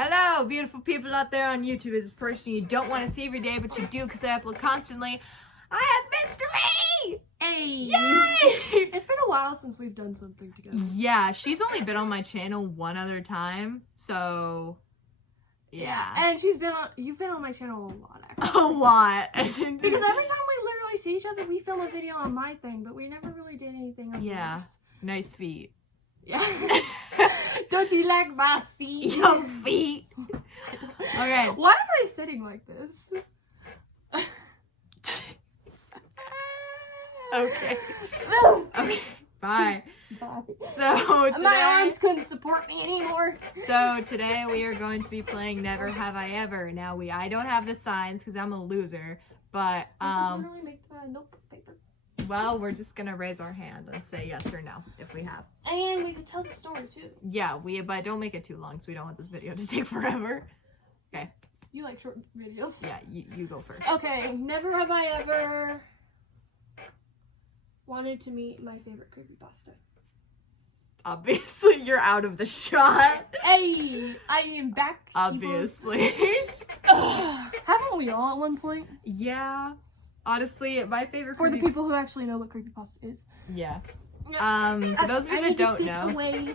Hello, beautiful people out there on YouTube. It's this person you don't want to see every day, but you do because I upload constantly. I have Mystery! Hey! Yay! It's been a while since we've done something together. Yeah, she's only been on my channel one other time, so yeah. And you've been on my channel a lot, actually. A lot. Because every time we literally see each other, we film a video on my thing, but we never really did anything on yours. Nice feet. Yeah. Don't you like my feet? Your feet. Okay. Why am I sitting like this? Okay. Okay. Bye. Bye. So today, My arms couldn't support me anymore. So today we are going to be playing Never Have I Ever. Now I don't have the signs because I'm a loser, but Literally make the notebook paper. well, we're just gonna raise our hand and say yes or no if we have. And we could tell the story too. Yeah, but don't make it too long so we don't want this video to take forever. Okay. You like short videos? Yeah, you go first. Okay, never have I ever wanted to meet my favorite creepypasta. Obviously, you're out of the shot. Hey, I am back. people. Obviously. Haven't we all at one point? Yeah. Honestly, my favorite For the people who actually know what creepypasta is. Yeah. For those of you that don't know.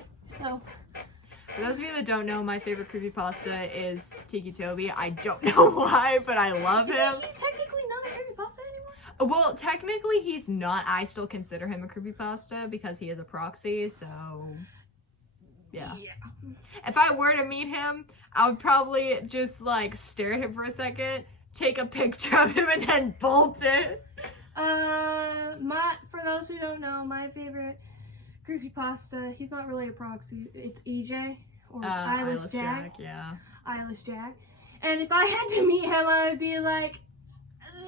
For those of you that don't know, my favorite creepypasta is Tiki Toby. I don't know why, but I love him. Is he technically not a creepypasta anymore? Well, technically he's not. I still consider him a creepypasta because he is a proxy, so yeah. If I were to meet him, I would probably just like stare at him for a second, take a picture of him, and then bolt it. For those who don't know, my favorite creepypasta, he's not really a proxy, it's EJ, or Eyeless Jack. Yeah. Eyeless Jack. And if I had to meet him, I would be like,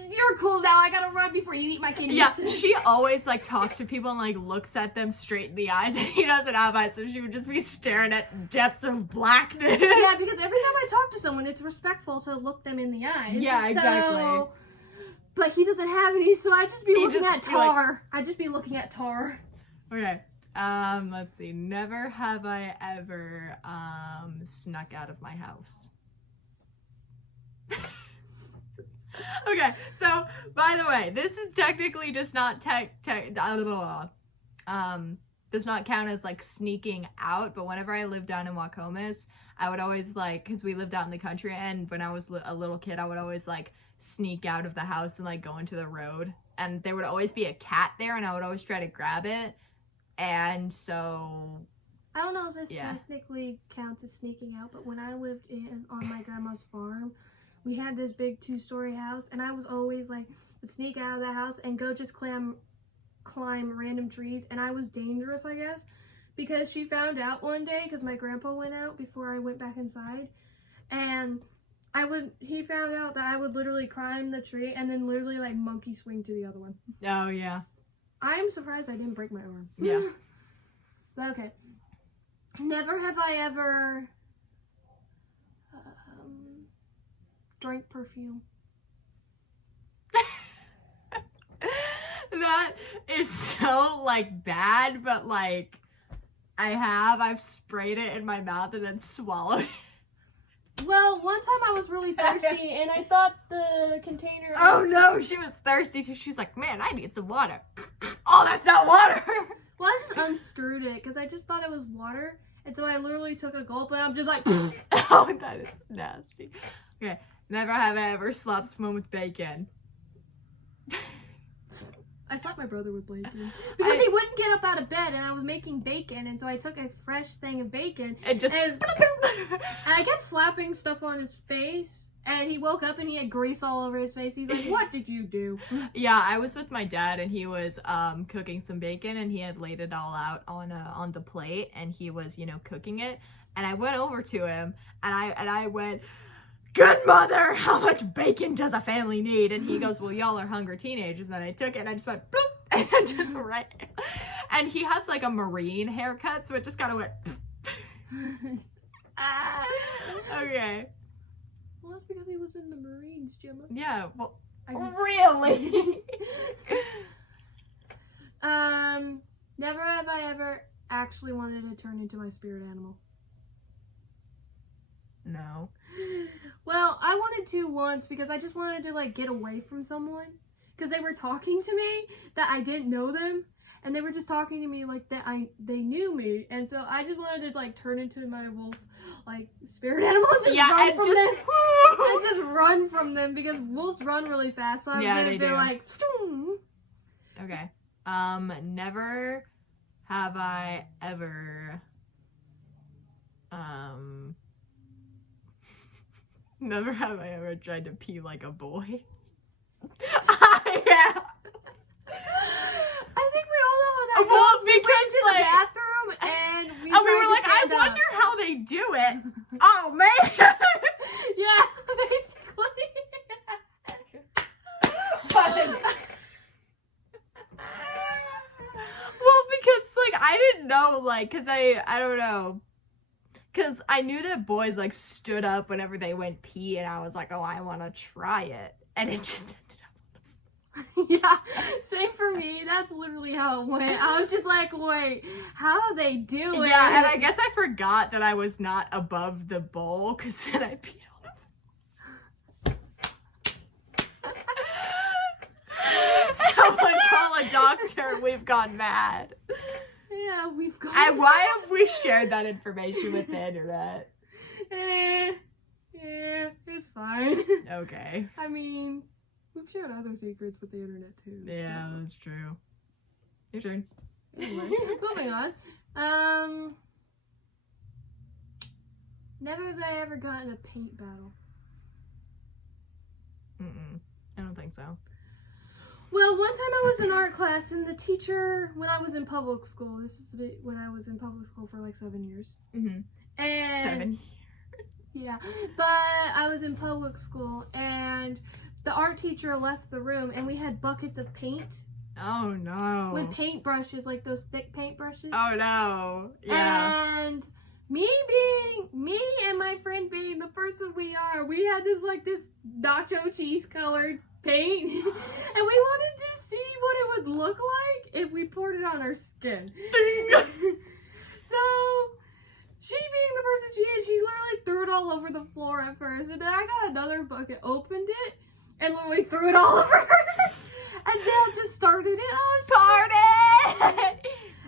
you're cool now, I gotta run before you eat my kidneys. Yeah, she always like talks to people and like looks at them straight in the eyes, and he doesn't have eyes, so she would just be staring at depths of blackness. Yeah, because every time I talk to someone, it's respectful to look them in the eyes. Yeah, exactly. But he doesn't have any, so I just be looking just at Tar. I just be looking at Tar. Okay. Let's see. Never have I ever snuck out of my house. Okay, so by the way, this is technically just not does not count as like sneaking out, but whenever I lived down in Wacomas, I would always like, because we lived out in the country, and when I was a little kid, I would always like sneak out of the house and like go into the road, and there would always be a cat there, and I would always try to grab it, and so I don't know if this technically counts as sneaking out, but when I lived on my grandma's farm, we had this big 2-story house, and I was always like, would sneak out of the house and go just climb random trees, and I was dangerous, I guess, because she found out one day, because my grandpa went out before I went back inside, and he found out that I would literally climb the tree and then literally like monkey swing to the other one. Oh yeah. I'm surprised I didn't break my arm. Yeah. Okay. Never have I ever drank perfume. That is so like bad, but like I've sprayed it in my mouth and then swallowed it. Well, one time I was really thirsty and I thought the container... Oh no, she was thirsty too. She's like, man, I need some water. Oh, that's not water. Well, I just unscrewed it because I just thought it was water. And so I literally took a gulp and I'm just like... Oh, that is nasty. Okay, never have I ever slapped someone with bacon. I slapped my brother with bacon. Because he wouldn't get up out of bed and I was making bacon, and so I took a fresh thing of bacon and I kept slapping stuff on his face, and he woke up and he had grease all over his face. He's like, what did you do? Yeah, I was with my dad and he was cooking some bacon, and he had laid it all out on the plate, and he was, you know, cooking it, and I went over to him and I went, good mother, how much bacon does a family need? And he goes, well, y'all are hungry teenagers. And I took it and I just went bloop, and then just right. And he has like a Marine haircut, so it just kind of went Okay. Well, that's because he was in the Marines, Gemma. Yeah, well, really? Never have I ever actually wanted to turn into my spirit animal. No. Well, I wanted to once because I just wanted to like get away from someone because they were talking to me that I didn't know them, and they were just talking to me like that they knew me, and so I just wanted to like turn into my wolf like spirit animal and just run from them. And just run from them because wolves run really fast. So I'm gonna be like, phew. Okay. Never have I ever never have I ever tried to pee like a boy. Yeah. I think we all know how that well, goes. We went to the bathroom and we were like, I wonder how they do it. Oh man. Yeah, basically. Well, because like I didn't know, like, cause I don't know. Because I knew that boys, like, stood up whenever they went pee, and I was like, oh, I want to try it. And it just ended up. Yeah, same for me. That's literally how it went. I was just like, wait, how do they do it? Yeah, and I guess I forgot that I was not above the bowl, because then I peed on the Someone call a doctor. We've gone mad. Yeah, we've got. And why have we shared that information with the internet? Yeah, it's fine. Okay. I mean, we've shared other secrets with the internet too. Yeah, so. that's true. Your turn. Anyway, moving on. Never have I ever gotten a paint battle. I don't think so. Well, one time I was in art class and the teacher, when I was in public school, this is when I was in public school for like 7 years. Mm-hmm. And 7 years. Yeah, but I was in public school and the art teacher left the room and we had buckets of paint. Oh no. With paint brushes, like those thick paint brushes. Oh no. Yeah. And me and my friend being the person we are, we had this nacho cheese colored paint and we wanted to see what it would look like if we poured it on our skin. So she being the person she is, she literally threw it all over the floor at first, and then I got another bucket, opened it, and literally threw it all over her. And then just started it. Party!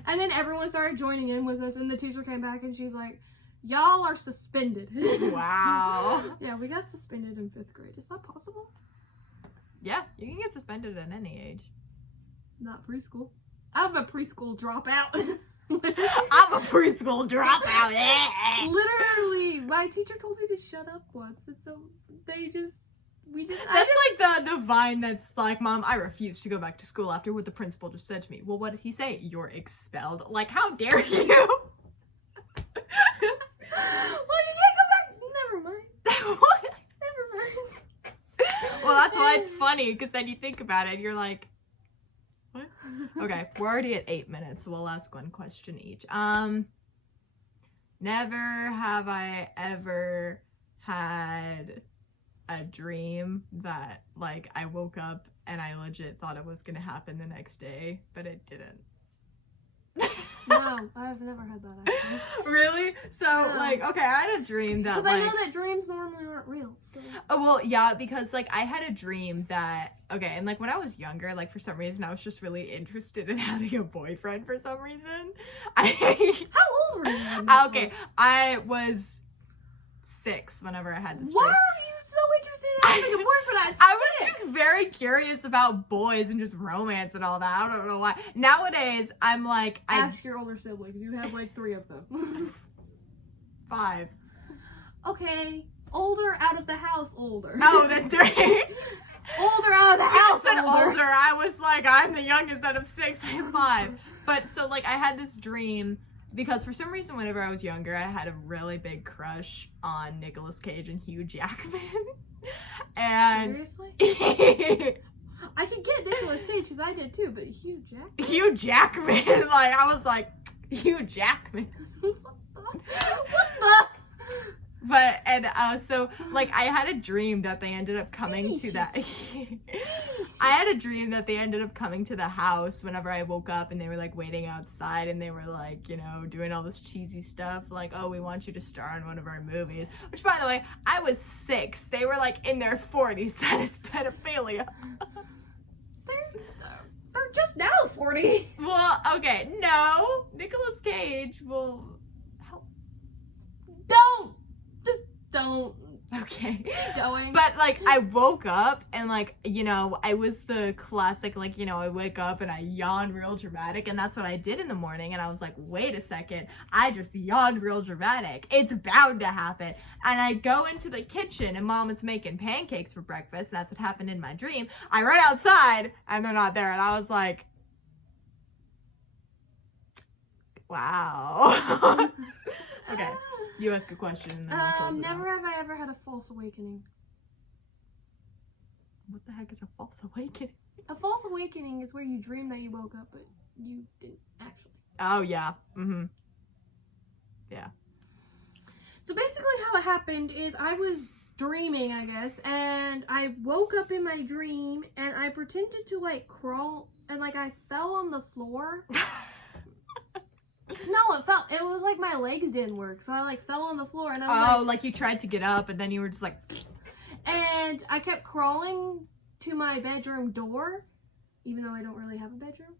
And then everyone started joining in with us, and the teacher came back and she's like, y'all are suspended. Wow. Yeah, we got suspended in 5th grade. Is that possible? Yeah, you can get suspended at any age. Not preschool. I'm a preschool dropout. I'm a preschool dropout. Literally, my teacher told me to shut up once, and so we didn't. That's like the vine that's like, Mom, I refuse to go back to school after what the principal just said to me. Well, what did he say? You're expelled. Like, how dare you? Well, you can't go back. Never mind. What? Never mind. Well, that's why it's funny, because then you think about it and you're like, what? Okay, we're already at 8 minutes, so we'll ask one question each. Never have I ever had a dream that, like, I woke up and I legit thought it was gonna happen the next day, but it didn't. No, I've never had that actually. Really? So, like, okay, I had a dream that, because like... I know that dreams normally aren't real, so... Oh, well, yeah, because, like, I had a dream that... Okay, and, like, when I was younger, like, for some reason, I was just really interested in having a boyfriend for some reason. How old were you? Okay, I was 6 whenever I had this Why dream. are you so interested in having a boyfriend at 6? I was just very curious about boys and just romance and all that. I don't know why. Nowadays, I'm like... Ask your older siblings. You have, like, 3 of them. 5. Okay. Older out of the house, older. No, then 3. Older out of the house, said older. I was like, I'm the youngest out of 6. I am 5. But so, like, I had this dream because for some reason, whenever I was younger, I had a really big crush on Nicolas Cage and Hugh Jackman. And seriously? I could get Nicolas Cage because I did too, but Hugh Jackman. Hugh Jackman, like, I was like, Hugh Jackman. What the? So like I had a dream that they ended up coming to that. I had a dream that they ended up coming to the house whenever I woke up, and they were like waiting outside, and they were like, you know, doing all this cheesy stuff like, oh, we want you to star in one of our movies. Which, by the way, I was 6. They were like in their 40s. That is pedophilia. They're just now 40. Well, okay, no. Nicolas Cage will help. Don't. Okay. Going. But like I woke up and like, you know, I was the classic, like, you know, I wake up and I yawn real dramatic, and that's what I did in the morning, and I was like, wait a second, I just yawned real dramatic. It's bound to happen. And I go into the kitchen and Mom is making pancakes for breakfast. That's what happened in my dream. I run outside and they're not there, and I was like, wow. Okay. You ask a question and then we'll close it never out. have I ever had a false awakening. What the heck is a false awakening? A false awakening is where you dream that you woke up, but you didn't actually. Oh, yeah. Mm-hmm. Yeah. So basically how it happened is I was dreaming, I guess, and I woke up in my dream, and I pretended to, like, crawl, and, like, I fell on the floor. No, it was like my legs didn't work, so I like fell on the floor, and I was like you tried to get up and then you were just like, and I kept crawling to my bedroom door, even though I don't really have a bedroom,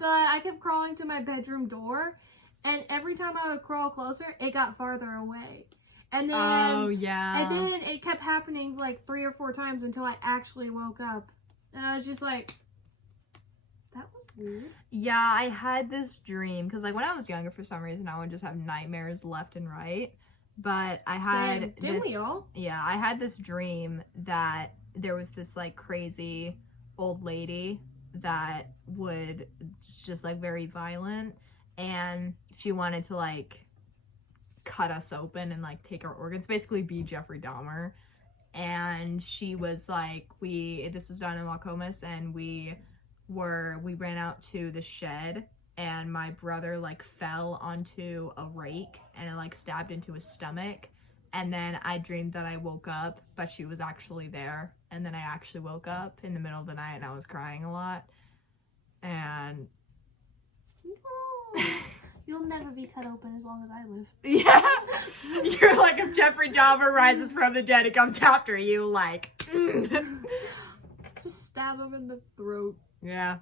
but I kept crawling to my bedroom door, and every time I would crawl closer, it got farther away, and then oh yeah, and then it kept happening like 3 or 4 times until I actually woke up, and I was just like, that was weird. Yeah, I had this dream because like when I was younger, for some reason I would just have nightmares left and right. But I had Didn't we all? Yeah, I had this dream that there was this like crazy old lady that would just like very violent, and she wanted to like cut us open and like take our organs, basically be Jeffrey Dahmer. And she was like, this was done in Wacomas, and we ran out to the shed, and my brother like fell onto a rake and it like stabbed into his stomach, and then I dreamed that I woke up, but she was actually there, and then I actually woke up in the middle of the night and I was crying a lot, and No. You'll never be cut open as long as I live. yeah, you're like, if Jeffrey Dahmer rises from the dead, it comes after you, like Just stab him in the throat. Yeah.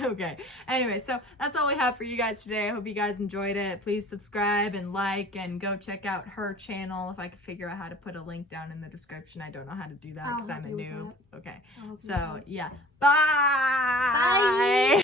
Okay. Anyway, so that's all we have for you guys today. I hope you guys enjoyed it. Please subscribe and like, and go check out her channel. If I could figure out how to put a link down in the description. I don't know how to do that because I'm a noob. Okay. So, yeah. Bye! Bye!